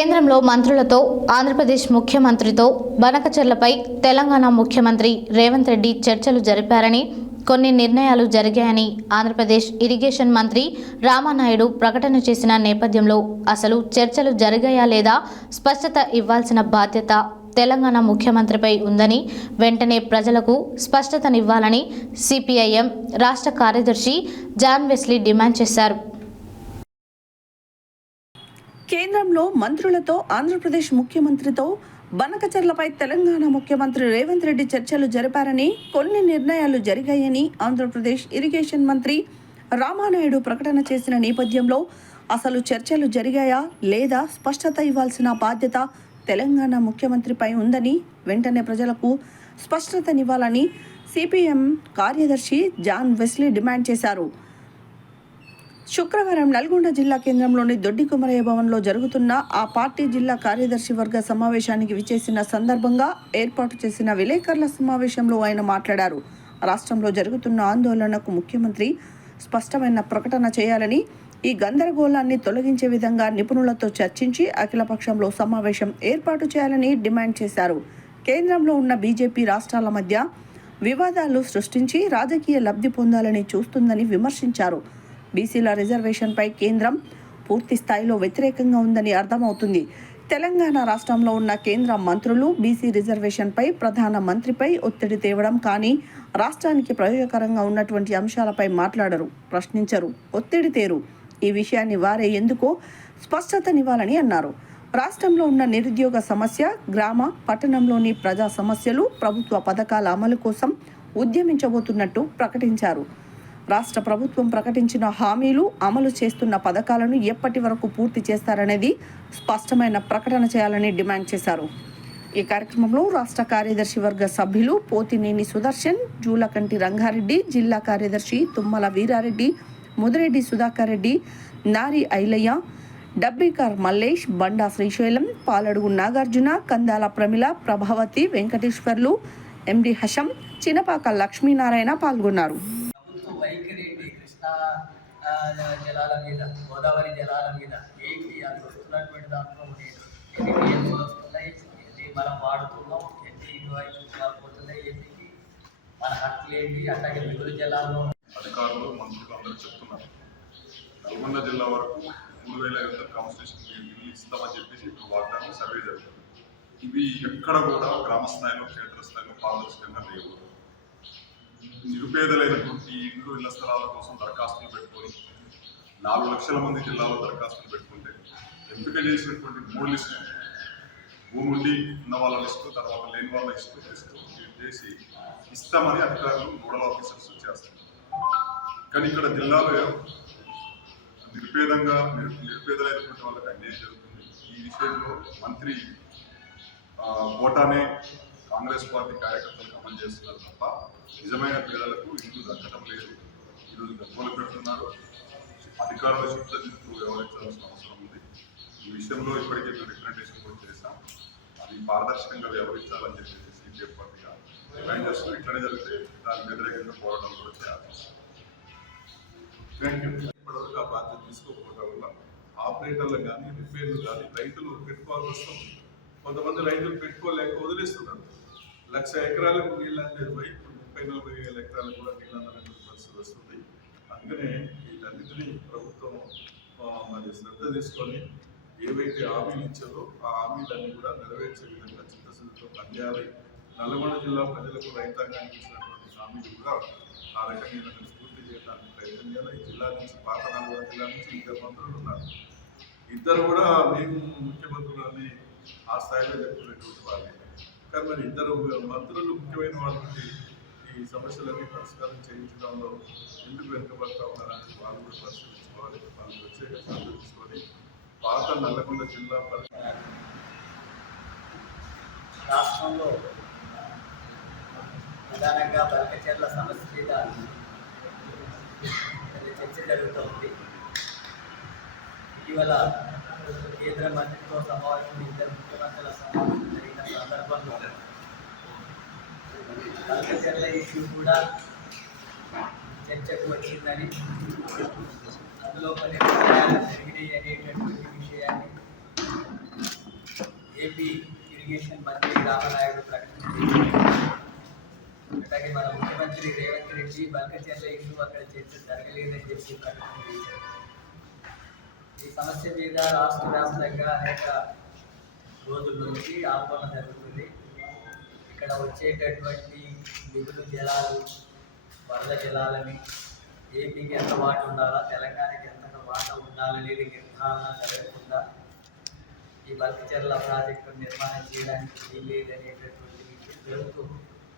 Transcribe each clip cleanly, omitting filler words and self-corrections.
కేంద్రంలో మంత్రులతో ఆంధ్రప్రదేశ్ ముఖ్యమంత్రితో బనకచెర్లపై తెలంగాణ ముఖ్యమంత్రి రేవంత్ రెడ్డి చర్చలు జరిపారని, కొన్ని నిర్ణయాలు జరిగాయని ఆంధ్రప్రదేశ్ ఇరిగేషన్ మంత్రి రామానాయుడు ప్రకటన చేసిన నేపథ్యంలో అసలు చర్చలు జరిగాయా లేదా స్పష్టత ఇవ్వాల్సిన బాధ్యత తెలంగాణ ముఖ్యమంత్రిపై ఉందని, వెంటనే ప్రజలకు స్పష్టతనివ్వాలని సిపిఐఎం రాష్ట్ర కార్యదర్శి జాన్ వెస్లీ డిమాండ్ చేశారు. కేంద్రంలో మంత్రులతో ఆంధ్రప్రదేశ్ ముఖ్యమంత్రితో బనకచెర్లపై తెలంగాణ ముఖ్యమంత్రి రేవంత్ రెడ్డి చర్చలు జరిపారని, కొన్ని నిర్ణయాలు జరిగాయని ఆంధ్రప్రదేశ్ ఇరిగేషన్ మంత్రి రామానాయుడు ప్రకటన చేసిన నేపథ్యంలో అసలు చర్చలు జరిగాయా లేదా స్పష్టత ఇవ్వాల్సిన బాధ్యత తెలంగాణ ముఖ్యమంత్రిపై ఉందని, వెంటనే ప్రజలకు స్పష్టతనివ్వాలని సిపిఎం కార్యదర్శి జాన్ వెస్లీ డిమాండ్ చేశారు. శుక్రవారం నల్గొండ జిల్లా కేంద్రంలోని దొడ్డి కుమరయ్య భవన్లో జరుగుతున్న ఆ పార్టీ జిల్లా కార్యదర్శి వర్గ సమావేశానికి విచ్చేసిన సందర్భంగా ఏర్పాటు చేసిన విలేకరుల సమావేశంలో ఆయన మాట్లాడారు. రాష్ట్రంలో జరుగుతున్న ఆందోళనకు ముఖ్యమంత్రి స్పష్టమైన ప్రకటన చేయాలని, ఈ గందరగోళాన్ని తొలగించే విధంగా నిపుణులతో చర్చించి అఖిలపక్షంలో సమావేశం ఏర్పాటు చేయాలని డిమాండ్ చేశారు. కేంద్రంలో ఉన్న బీజేపీ రాష్ట్రాల మధ్య వివాదాలు సృష్టించి రాజకీయ లబ్ధి పొందాలని చూస్తుందని విమర్శించారు. బీసీల రిజర్వేషన్పై కేంద్రం పూర్తి స్థాయిలో వ్యతిరేకంగా ఉందని అర్థమవుతుంది. తెలంగాణ రాష్ట్రంలో ఉన్న కేంద్ర మంత్రులు బీసీ రిజర్వేషన్పై ప్రధాన మంత్రిపై ఒత్తిడి తేవడం కానీ, రాష్ట్రానికి ప్రయోజనకరంగా ఉన్నటువంటి అంశాలపై మాట్లాడరు, ప్రశ్నించరు, ఒత్తిడి తేరు. ఈ విషయాన్ని వారే ఎందుకో స్పష్టతనివ్వాలని అన్నారు. రాష్ట్రంలో ఉన్న నిరుద్యోగ సమస్య, గ్రామ పట్టణంలోని ప్రజా సమస్యలు, ప్రభుత్వ పథకాల అమలు కోసం ఉద్యమించబోతున్నట్టు ప్రకటించారు. రాష్ట్ర ప్రభుత్వం ప్రకటించిన హామీలు, అమలు చేస్తున్న పథకాలను ఎప్పటి వరకు పూర్తి చేస్తారనేది స్పష్టమైన ప్రకటన చేయాలని డిమాండ్ చేశారు. ఈ కార్యక్రమంలో రాష్ట్ర కార్యదర్శి వర్గ సభ్యులు పోతినేని సుదర్శన్, జూలకంటి రంగారెడ్డి, జిల్లా కార్యదర్శి తుమ్మల వీరారెడ్డి, ముదిరెడ్డి సుధాకర్ రెడ్డి, నారి ఐలయ్య, డబ్బికార్ మల్లేష్, బండా శ్రీశైలం, పాలడుగు నాగార్జున, కందాల ప్రమిళ, ప్రభావతి, వెంకటేశ్వర్లు, ఎండి హషం, చినపాక లక్ష్మీనారాయణ పాల్గొన్నారు. కృష్ణా జలాల మీద, గోదావరి జలాల మీద ఏంటి అది వస్తున్నటువంటి దాంట్లో ఎన్ని టీఎంసీలు వస్తున్నాయి, ఎన్ని మనం వాడుతున్నాం, ఎన్ని ఇటువైపు పోతున్నాయి, ఎన్నికి మన హక్కులు ఏంటి, అట్లాగే మిగులు జలాల్లో అధికారులు మంత్రులు అందరూ చెప్తున్నారు. నల్గొండ జిల్లా వరకు 3,500 కాన్స్టిట్యూషన్ ఇల్లు ఇస్తామని చెప్పేసి ఇప్పుడు వాగ్దానం సర్వే జరుగుతుంది. ఇవి ఎక్కడ కూడా గ్రామ స్థాయిలో, క్షేత్ర స్థాయిలో పారదర్శకంగా లేవు. నిరుపేదలైనటువంటి ఇళ్ల స్థలాల కోసం దరఖాస్తులు పెట్టుకొని 4 లక్షల మంది జిల్లాలో దరఖాస్తులు పెట్టుకుంటే ఎంపిక చేసినటువంటి 3 లిస్టులు, భూమి ఉండి ఉన్న వాళ్ళ లిస్టు, తర్వాత లేని వాళ్ళ లిస్టు చేసి ఇస్తామని అధికారులు నోడల్ ఆఫీసర్స్ చేస్తారు. కానీ ఇక్కడ జిల్లాలో నిరుపేదలైనటువంటి వాళ్ళకి అన్యాయం జరుగుతుంది. ఈ విషయంలో మంత్రి కోటానే కాంగ్రెస్ పార్టీ కార్యకర్తలకు అమలు చేస్తున్నారు తప్ప నిజమైన పేదలకు ఇల్లు దక్కడం లేదు. ఈరోజు గొప్పలు పెడుతున్నారు. అధికారుల చిత్తశుద్ధితో వ్యవహరించాల్సిన అవసరం ఉంది. ఈ విషయంలో ఇప్పటికే రిప్రజెంటేషన్ కూడా చేశాం. అది పారదర్శకంగా వ్యవహరించాలని చెప్పేసి సిపిఎం పార్టీగా డిమాండ్ చేస్తూ ఇట్లనే జరిగితే దానికి వ్యతిరేకంగా పోరాటం కూడా చేయాలి. ఇప్పటివరకు ఆ బాధ్యత తీసుకోకపోవడం వల్ల ఆపరేటర్లు కానీ, రిపేర్లు కానీ రైతులు పెట్టుకోవాల్సి వస్తుంది. కొంతమంది రైతులు పెట్టుకోలేక వదిలేస్తున్నారు. 1,00,000 ఎకరాలకు నీళ్ళు అనేది పోయి 30-40,000 ఎకరాలకు కూడా నీళ్ళు అందనటువంటి పరిస్థితి వస్తుంది. అందుకనే వీటన్నిటినీ ప్రభుత్వం మరి శ్రద్ధ తీసుకొని ఏవైతే హామీలు ఇచ్చారో ఆ హామీలన్నీ కూడా నెరవేర్చే విధంగా చిత్తశుద్ధితో పనిచేయాలి. నల్గొండ జిల్లా ప్రజలకు రైతాంగానికి ఇచ్చినటువంటి హామీలు కూడా ఆ రకంగా పూర్తి చేయడానికి ప్రయత్నం చేయాలి. ఈ జిల్లా నుంచి, పాత నల్గొండ జిల్లా నుంచి 2 మంత్రులు ఉన్నారు. ఇద్దరు కూడా మేము ముఖ్యమంత్రులని ఆ స్థాయిలో చెప్పుకునేటువంటి వాళ్ళే. కానీ మరి 2 మంత్రులు ముఖ్యమైన వాళ్ళకి ఈ సమస్యలన్నీ పరిష్కారం చేయించడంలో ఎందుకు వెనుకబడతా ఉన్నారని వాళ్ళు కూడా పరిశీలించుకోవాలి. వాళ్ళు ప్రత్యేక శ్రద్ధ తీసుకొని పాత నల్లగొండ జిల్లా రాష్ట్రంలో ప్రధానంగా బనకచెర్ల సమస్య మీద చర్చ జరుగుతుంది. ఇటీవల కేంద్ర మంత్రితో సమావేశం, 2 ముఖ్యమంత్రుల సమావేశం జరిగిన సందర్భంలో బనకచెర్ల ఇష్యూ కూడా చర్చకు వచ్చిందని, అందులో కొన్ని నిర్ణయాలు జరిగినాయి అనేటటువంటి విషయాన్ని ఇరిగేషన్ మంత్రి రామనాయుడు ప్రకటన చేశారు. అలాగే మన ముఖ్యమంత్రి రేవంత్ రెడ్డి బల్కచెర్ల ఇల్లు అక్కడ చర్చ జరగలేదని చెప్పి ప్రకటన చేశారు. ఈ సమస్య మీద రాష్ట్ర వ్యాప్తంగా అనేక రోజుల నుంచి ఆందోళన జరుగుతుంది. ఇక్కడ వచ్చేటటువంటి మిగులు జలాలు, వరద జలాలని ఏపీకి ఎంత వాట ఉండాలా, తెలంగాణకి ఎంత వాట ఉండాలనేది నిర్ధారణ జరగకుండా ఈ బల్కచెర్ల ప్రాజెక్టు నిర్మాణం చేయడానికి వీల్లేదనేటటువంటి విషయం జరుగుతుంది.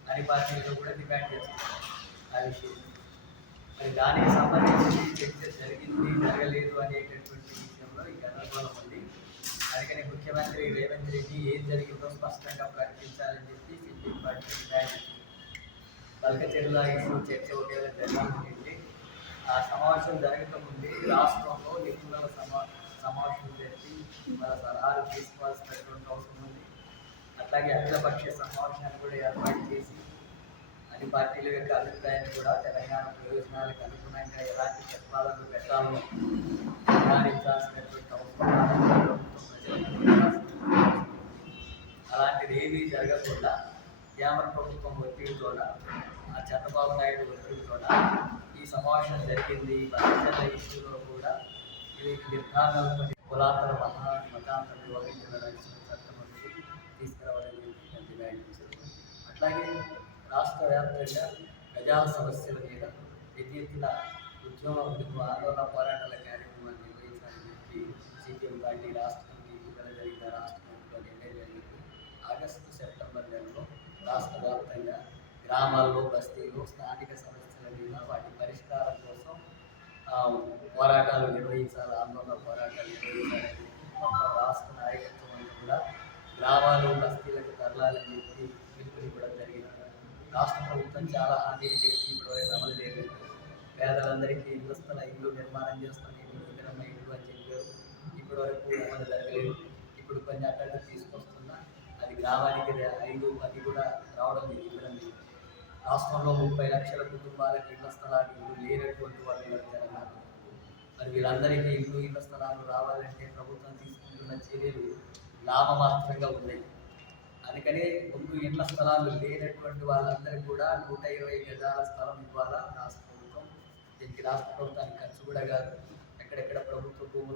అన్ని పార్టీలు కూడా డిమాండ్ చేస్తున్నారు ఆ విషయం. మరి దానికి సంబంధించి చర్చ జరిగింది జరగలేదు అనేటటువంటి విషయంలో ఈ గందరగోళం ఉంది. అందుకని ముఖ్యమంత్రి రేవంత్ రెడ్డి ఏం జరిగిందో స్పష్టంగా ప్రకటించాలని చెప్పి సిపిఎం పార్టీ డిమాండ్ చేసింది. బల్కచెర్ల ఇష్యూ చర్చ ఒకవేళ జరిగింది, ఆ సమావేశం జరగకముందే రాష్ట్రంలో నిపుణుల సమావేశం జరిపి మన సలహాలు తీసుకోవాల్సినటువంటి అవసరం ఉంది. అట్లాగే అఖిలపక్ష సమావేశాన్ని కూడా ఏర్పాటు చేసి అన్ని పార్టీల యొక్క అభిప్రాయాన్ని కూడా తెలంగాణ ప్రయోజనాలకు అనుగుణంగా ఎలాంటి ప్రతిపాదనలు పెట్టాలో నిర్ధారించాల్సినటువంటి అవసరం అలాంటిది ఏమీ జరగకుండా కేంద్ర ప్రభుత్వం ఒత్తిడితోన, ఆ చంద్రబాబు నాయుడు ఒత్తిడితోన ఈ సమావేశం జరిగింది. బల్కచెర్ల ఇష్యూలో కూడా ఇది నిర్ధారణలతో కులాంతర మతాంతర వివరించిన చట్టం అనేది తీసుకురావాలని డిమాండ్ చేశారు. అట్లాగే రాష్ట్ర వ్యాప్తంగా ప్రజా సమస్యల మీద పెద్ద ఎత్తున ఆందోళన పోరాటాల కార్యక్రమాన్ని నిర్వహించాలని చెప్పి సిపిఎం పార్టీ రాష్ట్ర కమిటీ ఇటీవల జరిగిన రాష్ట్ర కమిటీలో నిర్ణయం జరిగింది. ఆగస్టు సెప్టెంబర్ నెలలో రాష్ట్ర వ్యాప్తంగా గ్రామాల్లో, బస్తీల్లో స్థానిక సమస్యల మీద వాటి పరిష్కారం కోసం పోరాటాలు నిర్వహించాలి, ఆందోళన పోరాటాలు నిర్వహించాలని మొత్తం రాష్ట్ర నాయకత్వం కూడా గ్రామాలు, బస్తీలకు తరలాలని చెప్పి పిలుపుని కూడా జరిగింది. రాష్ట్ర ప్రభుత్వం చాలా హామీలు చెప్పి ఇప్పటివరకు అమలు చేయలేదు. పేదలందరికీ ఇల్లు నిర్మాణం చేస్తాం, ఇల్లు విగ్రహం ఇల్లు అని చెప్పారు. ఇప్పటివరకు అమలు జరగలేదు. ఇప్పుడు కొన్ని అడ్డంగా తీసుకొస్తున్నా అది గ్రామానికి 5-10 కూడా రావడం లేదు, ఇవ్వడం లేదు. రాష్ట్రంలో 30 లక్షల కుటుంబాలకు ఇళ్ల స్థలాలు లేనటువంటి వాళ్ళు తెలంగాణ. మరి వీళ్ళందరికీ ఇళ్ల స్థలాలు రావాలంటే ప్రభుత్వం తీసుకుంటున్న చర్యలు లాభమాత్రంగా ఉన్నాయి. అందుకనే ముందు ఇళ్ల స్థలాలు లేనటువంటి వాళ్ళందరికీ కూడా 120 గజాల స్థలం ఇవ్వాలా రాష్ట్ర ప్రభుత్వం. దీనికి రాష్ట్ర ప్రభుత్వానికి ఖర్చు కూడా కాదు. ఎక్కడెక్కడ ప్రభుత్వ భూములు